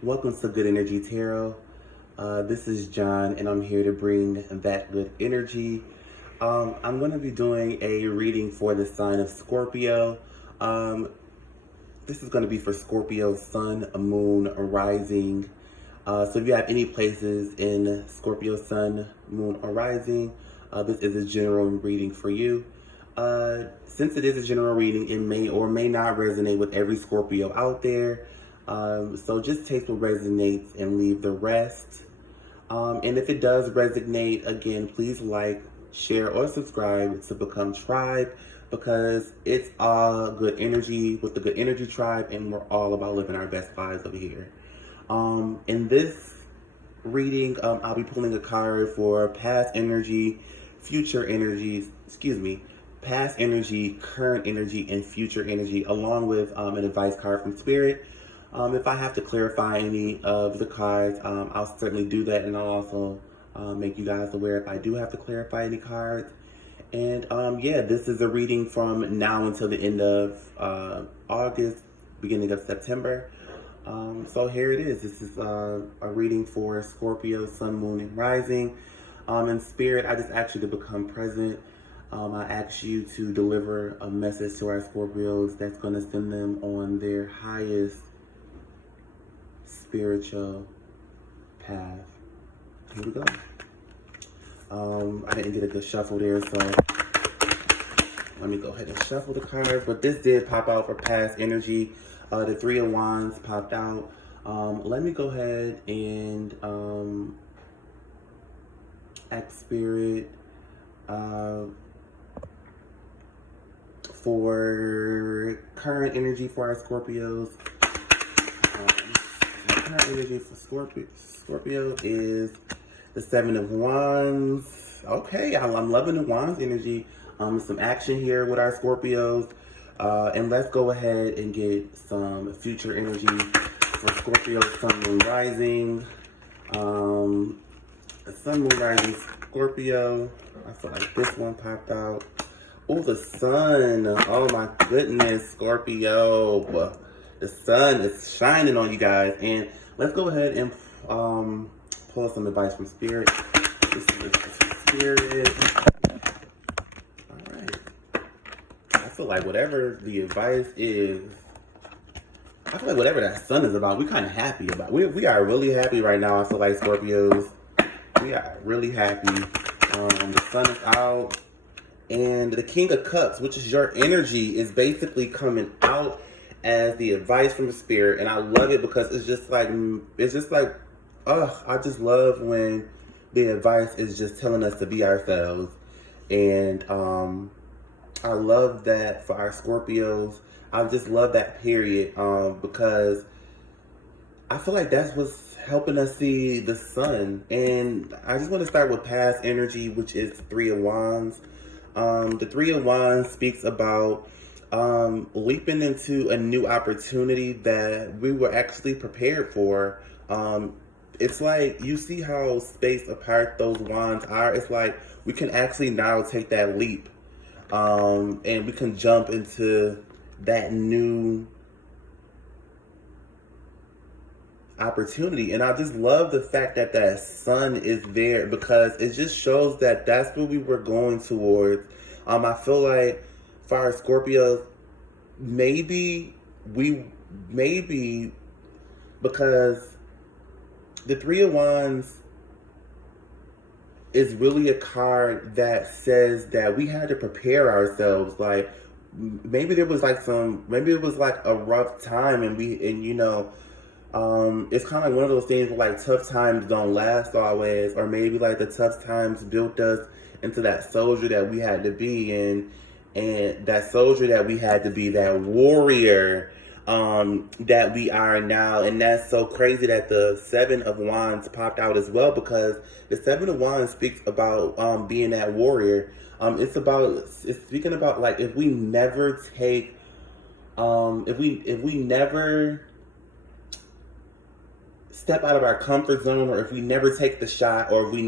Welcome to Good Energy Tarot. This is John, and I'm here to bring that good energy. I'm going to be doing a reading for the sign of Scorpio. This is going to be for Scorpio, Sun, Moon, Rising. So if you have any places in Scorpio, Sun, Moon, or Rising, this is a general reading for you. Since it is a general reading, it may or may not resonate with every Scorpio out there. So just take what resonates and leave the rest. And if it does resonate, again, please like, share, or subscribe to become tribe, because it's all good energy with the Good Energy Tribe, and we're all about living our best lives over here. In this reading, I'll be pulling a card for past energy, future energies, past energy, current energy, and future energy, along with an advice card from Spirit. If I have to clarify any of the cards, I'll certainly do that, and I'll also make you guys aware if I do have to clarify any cards. And yeah, this is a reading from now until the end of August, beginning of September. So here it is. This is a reading for Scorpio, Sun, Moon, and Rising. In Spirit, I just ask you to become present. I ask you to deliver a message to our Scorpios that's going to send them on their highest spiritual path. Here we go. I didn't get a good shuffle there, so let me go ahead and shuffle the cards. But this did pop out for past energy. The Three of Wands popped out. Let me go ahead and ask Spirit for current energy for our Scorpios. Current energy for Scorpio is the Seven of Wands. Okay, I'm loving the Wands energy. Some action here with our Scorpios. And let's go ahead and get some future energy for Scorpio, Sun, Moon, Rising. Sun, Moon, Rising, Scorpio. I feel like this one popped out. Oh, the Sun. Oh my goodness, Scorpio. The sun is shining on you guys. And let's go ahead and pull some advice from Spirit. This is Spirit. All right. I feel like whatever the advice is, I feel like whatever that sun is about, we're kind of happy about. We are really happy right now. I feel like Scorpios, we are really happy. The sun is out. And the King of Cups, which is your energy, is basically coming out as the advice from the Spirit. And I love it because it's just like, I just love when the advice is just telling us to be ourselves. And I love that for our Scorpios. I just love that period, because I feel like that's what's helping us see the sun. And I just want to start with past energy, which is Three of Wands. The Three of Wands speaks about leaping into a new opportunity that we were actually prepared for. It's like, you see how spaced apart those wands are? It's like we can actually now take that leap, and we can jump into that new opportunity. And I just love the fact that that sun is there, because it just shows that that's what we were going towards. I feel like for our Scorpios, maybe because the Three of Wands is really a card that says that we had to prepare ourselves. Like, maybe it was like a rough time, and it's kind of like one of those things where like tough times don't last always, or maybe like the tough times built us into that soldier that we had to be, and that soldier that we had to be, that warrior that we are now. And that's so crazy that the Seven of Wands popped out as well, because the Seven of Wands speaks about being that warrior. It's speaking about, like, if we never take if we never step out of our comfort zone, or if we never take the shot, or if we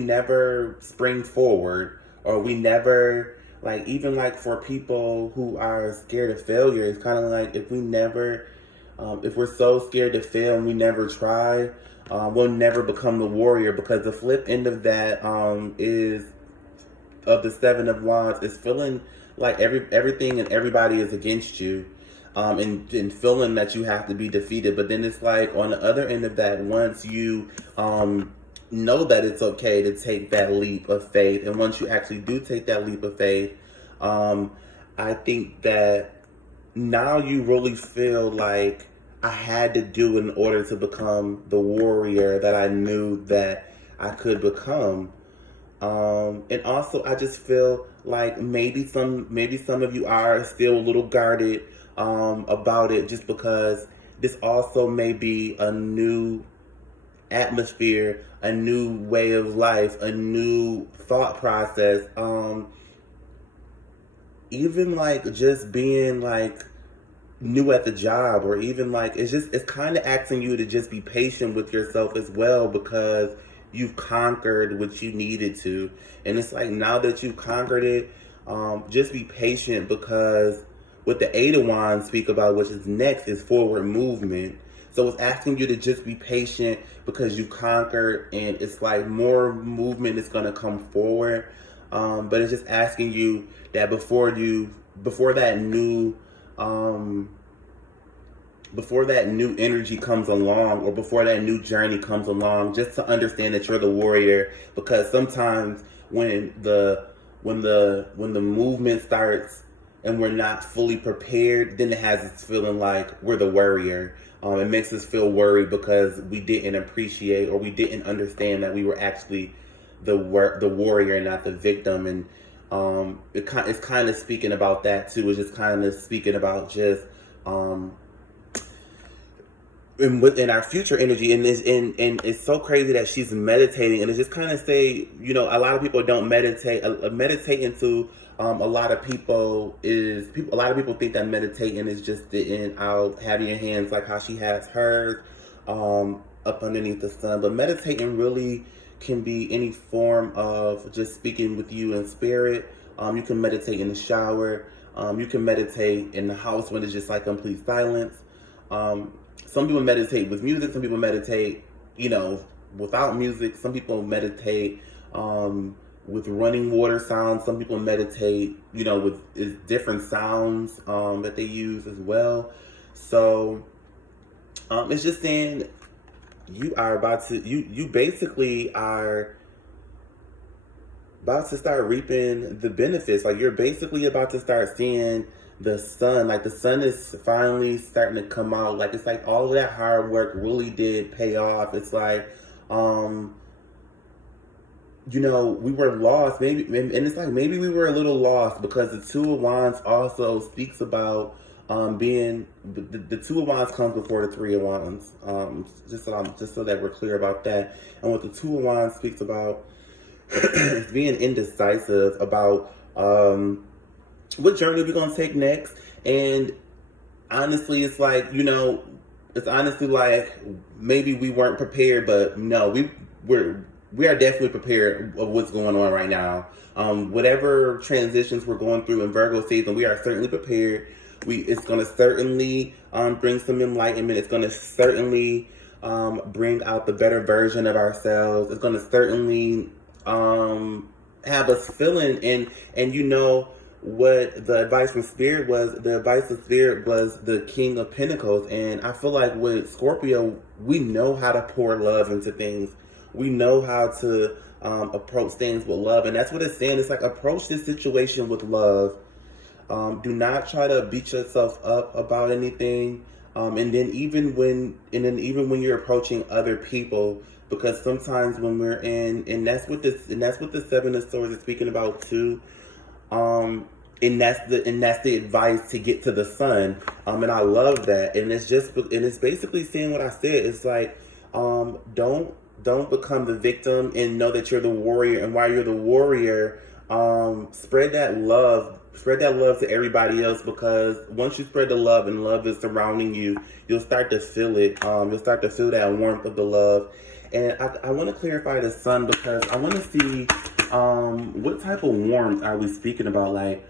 never spring forward, or we never, like, even like for people who are scared of failure, it's kind of like if we never If we're so scared to fail and we never try, we'll never become the warrior, because the flip end of that is of the Seven of Wands is feeling like everything and everybody is against you, and feeling that you have to be defeated. But then it's like on the other end of that, once you know that it's okay to take that leap of faith, and once you actually do take that leap of faith, I think that now you really feel like I had to do in order to become the warrior that I knew that I could become. And also, I just feel like maybe some of you are still a little guarded about it, just because this also may be a new atmosphere, a new way of life, a new thought process. Even like just being like new at the job, or even like it's kind of asking you to just be patient with yourself as well, because you've conquered what you needed to. And it's like, now that you've conquered it, just be patient, because what the Eight of Wands speak about, which is next, is forward movement. So it's asking you to just be patient because you conquered, and it's like more movement is going to come forward. But it's just asking you that before that new energy comes along, or before that new journey comes along, just to understand that you're the warrior. Because sometimes when the movement starts and we're not fully prepared, then it has us feeling like we're the warrior. It makes us feel worried because we didn't appreciate, or we didn't understand that we were actually the warrior, not the victim. And it's kind of speaking about that too. It's just kind of speaking about just within our future energy. And it's so crazy that she's meditating, and it's just kind of say, a lot of people don't meditate. Meditating to a lot of people think that meditating is just sitting out, having your hands like how she has hers up underneath the sun. But meditating really can be any form of just speaking with you in spirit. You can meditate in the shower. You can meditate in the house when it's just like complete silence. Some people meditate with music. Some people meditate, without music. Some people meditate with running water sounds. Some people meditate, with different sounds that they use as well. So it's just saying you are you basically are about to start reaping the benefits. Like, you're basically about to start seeing the sun. Like, the sun is finally starting to come out. Like, it's like all of that hard work really did pay off. It's like, we were lost. And it's like maybe we were a little lost, because the Two of Wands also speaks about being the Two of Wands comes before the Three of Wands. Just so that we're clear about that. And what the Two of Wands speaks about is being indecisive about what journey we're gonna take next. And honestly, it's like, it's honestly like maybe we weren't prepared, but no, we are definitely prepared of what's going on right now. Whatever transitions we're going through in Virgo season, we are certainly prepared. It's going to certainly bring some enlightenment. It's going to certainly bring out the better version of ourselves. It's going to certainly have us feeling, and what the advice from Spirit was. The advice of Spirit was the King of Pentacles. And I feel like with Scorpio, we know how to pour love into things. We know how to approach things with love. And that's what it's saying. It's like, approach this situation with love. Do not try to beat yourself up about anything. And then even when you're approaching other people, because sometimes when we're and that's what the Seven of Swords is speaking about too. And that's the advice to get to the sun. And I love that. And it's basically saying what I said. It's like, don't become the victim, and know that you're the warrior. And while you're the warrior, spread that love to everybody else, because once you spread the love and love is surrounding you, you'll start to feel it. You'll start to feel that warmth of the love. And I want to clarify the sun, because I want to see what type of warmth are we speaking about? Like,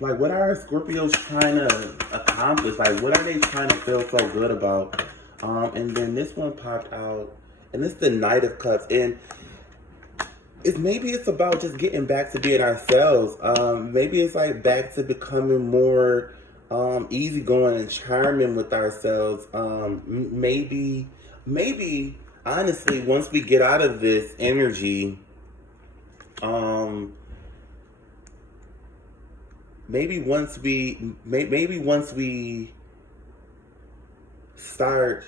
Like, what are Scorpios trying to accomplish? Like, what are they trying to feel so good about? And then this one popped out, and it's the Knight of Cups, and maybe it's about just getting back to being ourselves. Maybe it's like back to becoming more easygoing and charming with ourselves. Maybe honestly, once we get out of this energy, um, maybe once we start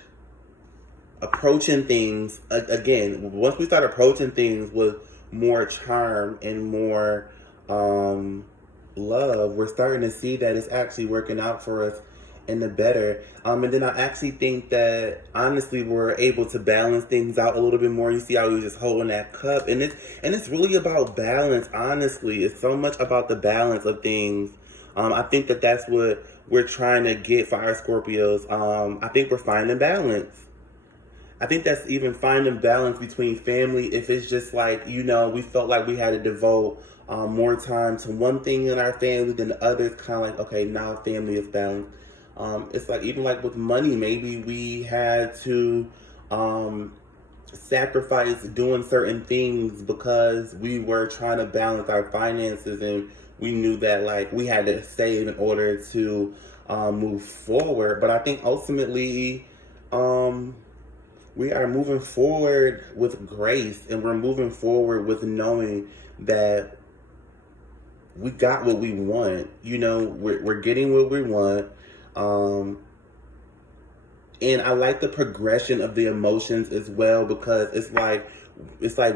approaching things again, once we start approaching things with more charm and more love, we're starting to see that it's actually working out for us in the better. And then I actually think that honestly we're able to balance things out a little bit more. You see how we were just holding that cup, and it's really about balance. Honestly, it's so much about the balance of things. I think that that's what we're trying to get for our Scorpios. I think we're finding balance. I think that's even finding balance between family. If it's just like, we felt like we had to devote more time to one thing in our family than the other, it's kind of like, okay, now family is balanced. It's like, even like with money, maybe we had to sacrifice doing certain things because we were trying to balance our finances, and we knew that like we had to save in order to move forward. But I think ultimately, we are moving forward with grace, and we're moving forward with knowing that we got what we want. We're getting what we want. And I like the progression of the emotions as well, because it's like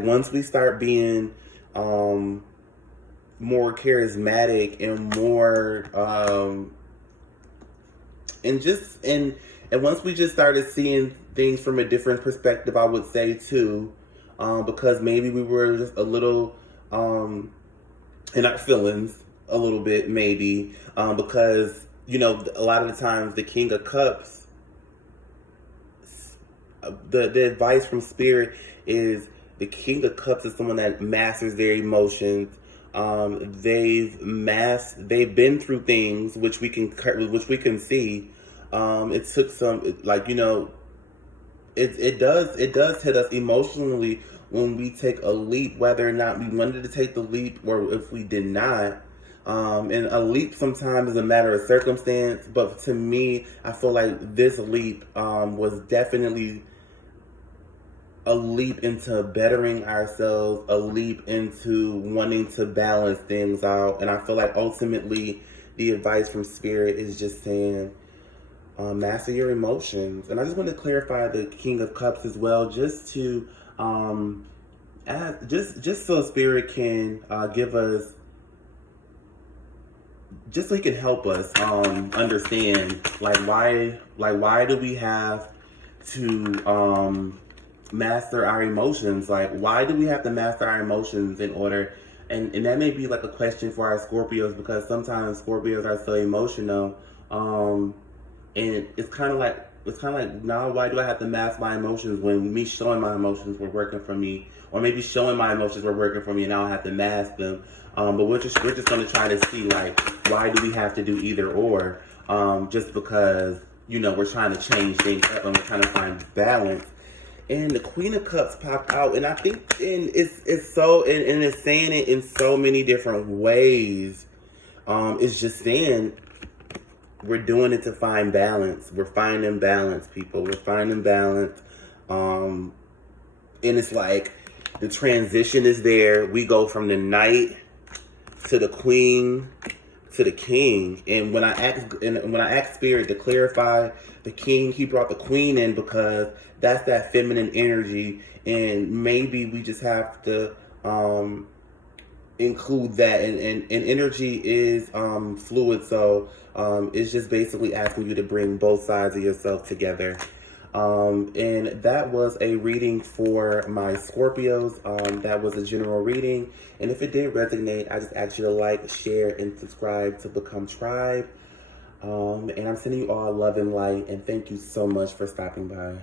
once we start being more charismatic and more and once we just started seeing things from a different perspective, I would say too, because maybe we were just a little in our feelings a little bit, maybe, because a lot of the times the King of Cups, the advice from Spirit is the King of Cups is someone that masters their emotions. They've been through things which we can see. It took some, like, it does hit us emotionally when we take a leap, whether or not we wanted to take the leap or if we did not. And a leap sometimes is a matter of circumstance, but to me, I feel like this leap was definitely a leap into bettering ourselves, a leap into wanting to balance things out. And I feel like ultimately the advice from Spirit is just saying, master your emotions. And I just want to clarify the King of Cups as well, just to just so Spirit can give us, just so he can help us understand why do we have to master our emotions? Like, why do we have to master our emotions in order? And that may be like a question for our Scorpios, because sometimes Scorpios are so emotional. And it's kind of like, now why do I have to mask my emotions when me showing my emotions were working for me? Or maybe showing my emotions were working for me and now I have to mask them. But we're just going to try to see, like, why do we have to do either or? Just because, we're trying to change things up and we're trying to find balance. And the Queen of Cups popped out, and I think it's so, and it's saying it in so many different ways. It's just saying we're doing it to find balance. We're finding balance, people. We're finding balance. And it's like the transition is there. We go from the Knight to the Queen to the King. And when I asked Spirit to clarify the King, he brought the Queen in because that's that feminine energy, and maybe we just have to include that. And energy is fluid, so it's just basically asking you to bring both sides of yourself together. And that was a reading for my Scorpios. That was a general reading. And if it did resonate, I just ask you to like, share, and subscribe to become Tribe. And I'm sending you all love and light. And thank you so much for stopping by.